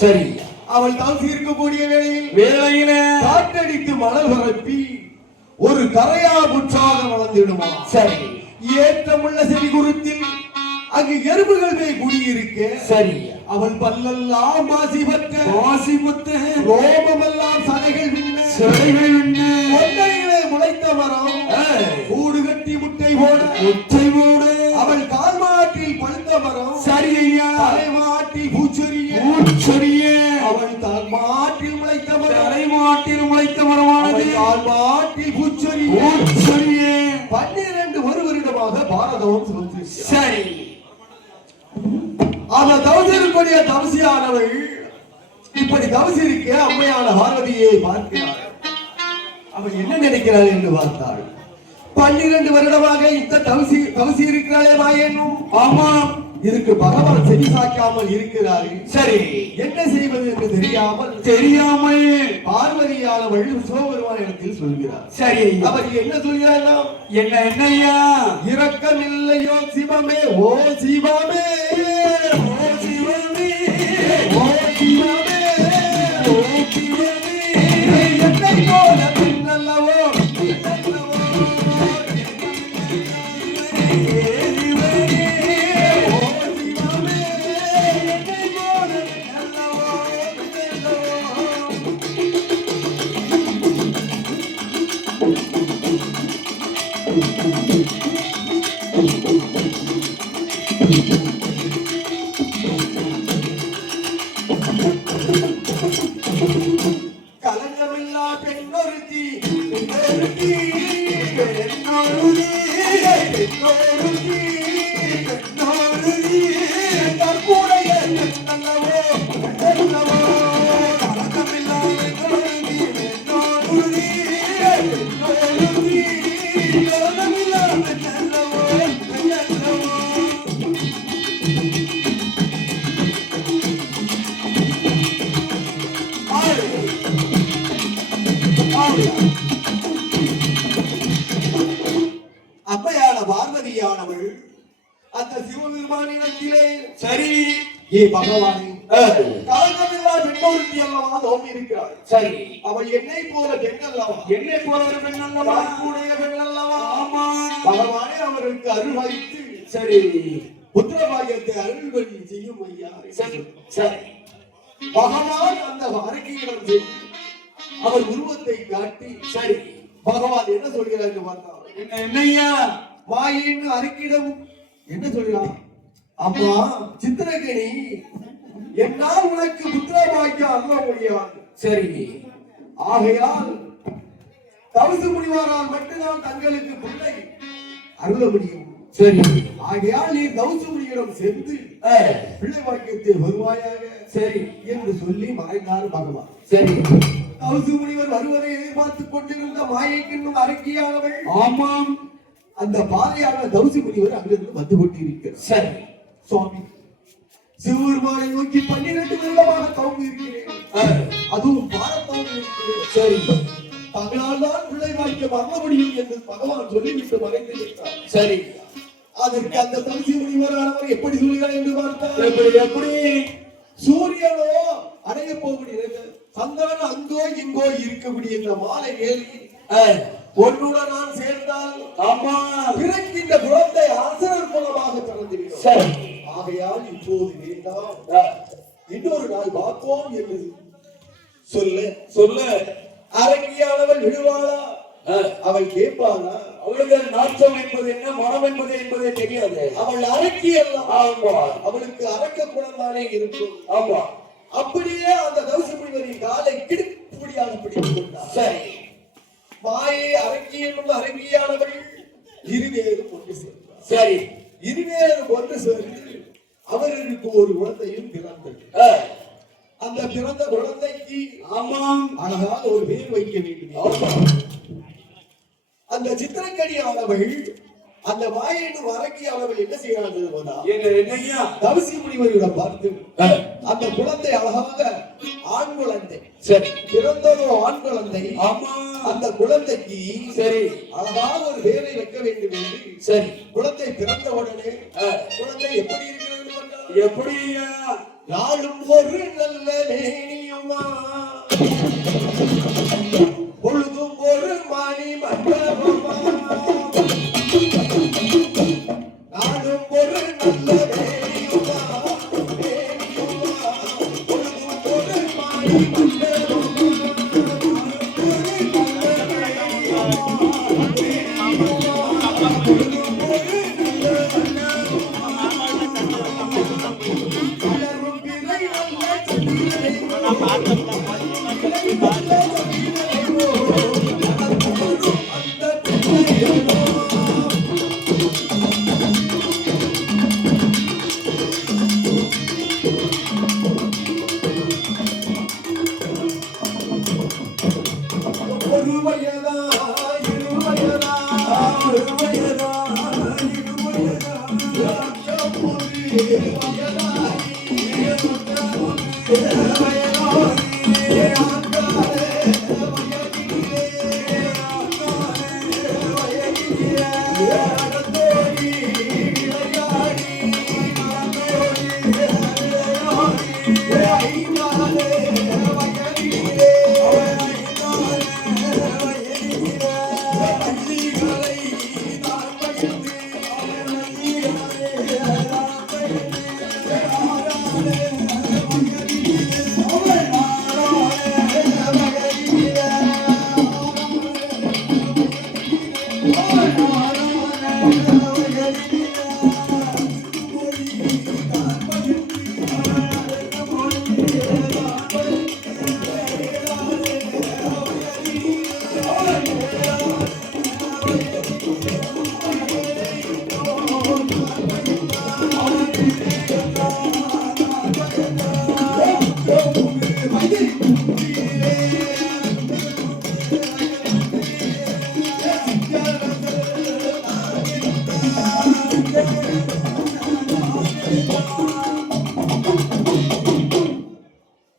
சரி, அவள் தவசி இருக்கக்கூடிய வேளையில காற்றடித்து மணல் பரப்பி ஒரு கரையா புற்றாக வளர்ந்திடுமா. சரி, ஏற்றமுள்ள செடி குருத்தில் அங்கு எறும்புகள் போய் குடியிருக்க. சரி, அவள் பல்லெல்லாம் மாசிபத்த ரோமமெல்லாம் சடைகள் கொண்டையிலே முளைத்த மரம் கூடு கட்டி முட்டை போட அவள் கால் மாட்டில் பழுத்த மரம். சரி ஐயா, தலைமாட்டில் பூச்சொரிய அவள் தால் மாட்டில் முளைத்த மரம். தலைமாட்டில் முளைத்த மரமானது கால் மாட்டில் பூச்சொரிய 12 வருடமாக பாரதம் சுமந்து. சரி, அவள் தவசிருக்கூடிய தவசியானவள் இப்படி தவசி இருக்க அம்மையான பார்வதியை பார்க்கிறாள். அவள் என்ன நினைக்கிறாள் என்று பார்த்தாள். 12 வருடமாக இந்த தவசி இருக்கிறாளே மாயனும். ஆமாம், இதுக்கு பகவான் செவி சாய்க்காமல் இருக்கிறார்கள். சரி, என்ன செய்வது என்று தெரியாமல் பார்வதியானவள் சிவபெருமான் இடத்தில் சொல்கிறார். சரி, அவர் என்ன சொல்கிறார்? என்னையா இரக்கமில்லையோ சிவமே, ஓ சிவமே, ஓ சிவமே, ஓ சிவமே, ஓ சிவமே, என்னை போல பின்னல்லவோ கலங்கமில்லா பெண்ணொருத்தி தற்புடைய நல்லவோ நல்லவோ கலங்கமில்லா அப்பையான பார்வதியானவள் அந்த சிவபெருமானிடத்திலே சரி, ஏ பகவானே, கலங்கமில்லா பெண்ணொருத்தி அல்லவா தோன்றி இருக்கிறாள். சரி, அவள் என்னை போல பெண் அல்லவா, என்னை போல ஒரு பெண் அல்லவா, கூடிய பெண் அல்லவா. ஆமா, பகவானே அவர்களுக்கு அருள் அளித்து சரி புத்திரபாகியத்தை அருள்வழி செய்யும் ஐயா. சரி சரி, பகவான் அந்த அறிக்கையிடம் சென்று அவர் உருவத்தை காட்டி சரி பகவான் என்ன சொல்கிறார் என்று பார்த்தார். என்னையா மாயின் அறிக்கையிடம் என்ன சொல்கிறார்? அம்மா சித்திரகணி, என்னால் உனக்கு புத்திரபாகியம் அருள முடியாது. சரி, ஆகையால் தவசு முனிவரால் மட்டும்தான் தங்களுக்கு பிள்ளை அருள முடியும். சரி, ஆகையால் நீ தவசு முனிவரிடம் சென்று பிள்ளை பாக்கியத்தை வருவாயாக சரி என்று சொல்லி மறைந்தார் பகவான். சரி, தவசு முனிவர் வருவதை எதிர்பார்த்துக் கொண்டிருந்த மாயைக்கின்னும் அறிக்கையானவள். ஆமாம், அந்த பாதையான தவசு முனிவர் அங்கிருந்து வந்து கொண்டிருக்கிறார். சரி, சுவாமி சிவபெருமானை நோக்கி 12 வருடமாக தவம் இருக்கிறேன், அதுவும் பாரத்தவம் இருக்கிறேன். சரி, தங்களால் தான் பிள்ளை வாய்க்க வர முடியும் என்று பகவான் சொல்லிவிட்டு மறைந்து விட்டார். சரி, அதற்கு அந்த தவசி முனிவரானவர் எப்படி சொல்கிறார் என்று பார்த்தார். எப்படி சூரியனோ அடைய போகக்கூடிய சந்திரன் அங்கோ இங்கோ இருக்கக்கூடிய இந்த மாலை வேளையில் உன்னுடன் நான் சேர்ந்தால் ஆமா பிறக்கின்ற குழந்தை அரசர் மூலமாக பிறந்துவிடும். சரி, ஆகையால் இப்போது வேண்டாம், இன்னொரு நாள் பார்ப்போம் என்று சொல்ல அரங்கியானவள் விடுவாளா? அவள் கேட்பாளா? அவளுக்கு நாட்டம் என்பது என்ன, மனம் என்பது என்பதே தெரியாது. அவள் அரக்கி அல்ல. ஆமா, அவளுக்கு அரக்க குணம் தானே இருக்கும். ஆமா, அப்படியே அந்த தவசமுனிவரின் காலை கிடுக்குடியாக பிடித்துக் கொண்டார். சரி, மாயை அரக்கி என்னும் அரங்கியானவள் இருவேறும் ஒன்று சேர்ந்தார். சரி, இருவேறும் ஒன்று சேர்ந்து அவர்களுக்கு ஒரு குழந்தையும் பிறந்தது. அந்த பிறந்த குழந்தைக்கு ஆமாம் அழகாக ஒரு பேர் வைக்க வேண்டும். அந்த சித்திரக்கடியானவள் அந்த மாயனும் அரங்கியானவள் என்ன செய்யறாங்க? தவசி முனிவரிடம் பார்த்து அந்த குழந்தை அழகாக ஆண் குழந்தை, சரி, பிறந்ததோ ஆண் குழந்தை. ஆமா, அந்த குழந்தைக்கு சரி அழகாக ஒரு பேரை வைக்க வேண்டும் என்று. சரி, குழந்தை பிறந்த உடனே குழந்தை எப்படி இருக்கிறது? எப்படியா? நாளும் ஒரு நல்ல நேனியுமா, பொழுதும் ஒரு மணி மண்டபமா, நாளும் ஒரு நல்ல நேனியுமா, பொழுதும் ஒரு மணி மண்டபமா,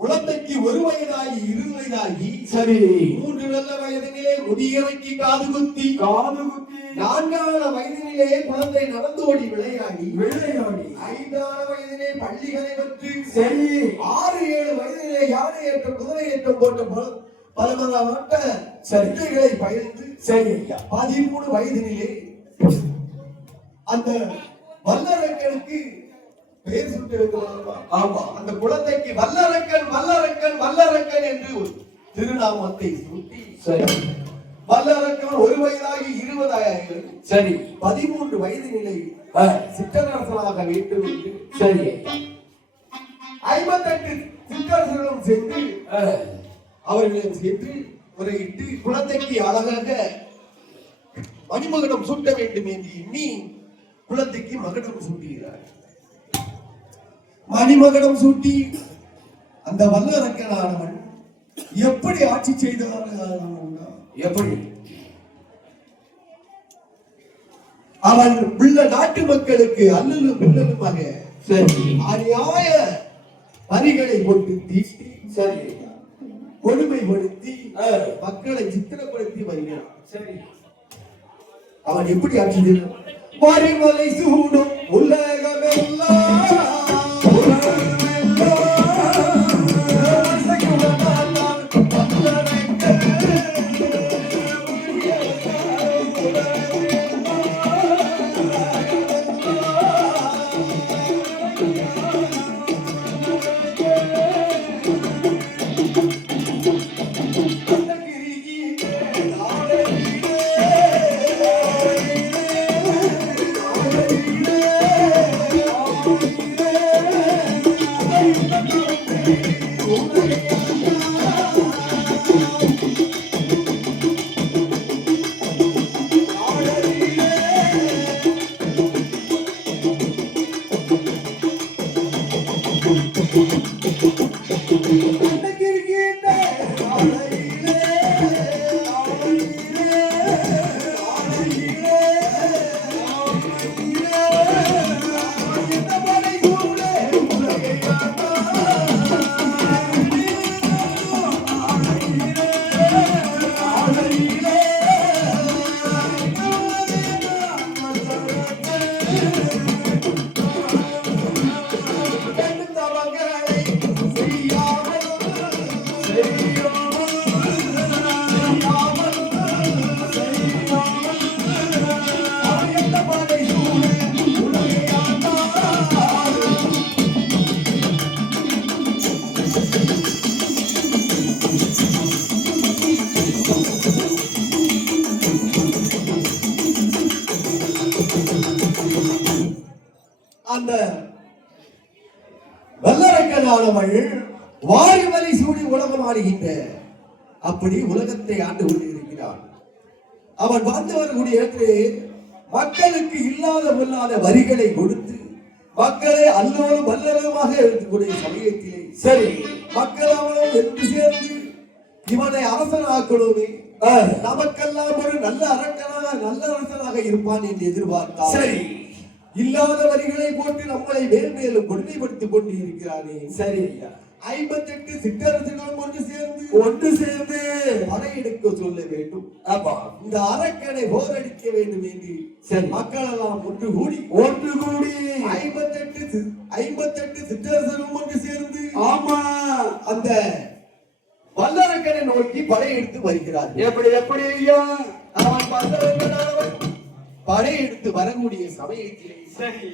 குழந்தைக்கு ஒரு வயதாகி 20 வயதாகி, சரி, 3 நல்ல வயதினிலே முடியிறக்கி காது குத்தி, 4 வயதினிலே குழந்தை நடந்தோடி விளையாடி 5 வயதிலே பள்ளிகளை பெற்று, சரி, 6-7 வயதிலே யானை ஏற்றம் குதிரை ஏற்றம் போட்ட பலமரமாட்ட சரிதைகளை பயிர்ந்து, சரி, 13 வயதினிலே அந்த வல்லரக்கனுக்கு பெயர் சுட்டிருக்கிறார். ஆமா, அந்த குழந்தைக்கு வல்லரக்கன் வல்லரக்கன் வல்லரக்கன் என்று ஒரு திருநாமத்தை சூட்டி, சரி, வல்லரக்கன் 1 வயதாகி 20 ஆகிறது. சரி, 13 வயது நிலை சிற்றரசனாக வேண்டும் என்று, சரி, 58 சிற்றரசர்களும் சென்று அவர்களிடம் சென்று முறையிட்டு குழந்தைக்கு அழகாக மணிமகுடம் சூட்ட வேண்டும் என்று எண்ணி குழந்தைக்கு மகுடம் சூட்டுகிறார். மணிமகுடம் சூட்டி அந்த வல்லரக்கனானவன் எப்படி ஆட்சி செய்தார்? எப்படி? அவன் உள்ள நாட்டு மக்களுக்கு அல்லலும் பிள்ளலுமாக, சரி, அநியாய வரிகளை போட்டு தீட்டி, சரி, கொடுமைப்படுத்தி மக்களை சித்திரப்படுத்தி வருகிறான். சரி, அவன் எப்படி ஆட்சி செய்தான்? மறிமலை சூடும் உலகமெல்லாம் நடமாடுகின்ற அப்படி உலகத்தை ஆண்டு கொண்டிருக்கிறான். அவன் வாழ்ந்து வரக்கூடிய இடத்திலே மக்களுக்கு இல்லாத பொல்லாத வரிகளை கொடுத்து மக்களை அல்லோலும் வல்லலுமாக இருக்கக்கூடிய சமயத்திலே சரி மக்கள் அவனும் என்று சேர்ந்து இவனை அரசனாக்கணுமே, நமக்கெல்லாம் ஒரு நல்ல அரசனாக இருப்பான் என்று எதிர்பார்த்தார். சரி இல்லாத வரிகளை போட்டு நம்மளை மேலும் கொடுமைப்படுத்திக் கொண்டு இருக்கிறானே. சரி 58 சிற்றரசுகளும் ஒன்று சேர்ந்து படையெடுக்க சொல்ல வேண்டும். ஆமா இந்த அரக்கனை போரடிக்க வேண்டும் என்று சரி மக்கள் எல்லாம் ஒன்று கூடி 58 சிற்றரசுகளும் ஒன்று சேர்ந்து ஆமா அந்த வல்லரக்கனை நோக்கி படையெடுத்து வருகிறார். எப்படி ஐயா அவன் வல்லரக்கனானவன் படையெடுத்து வரக்கூடிய சமயத்திலே சரி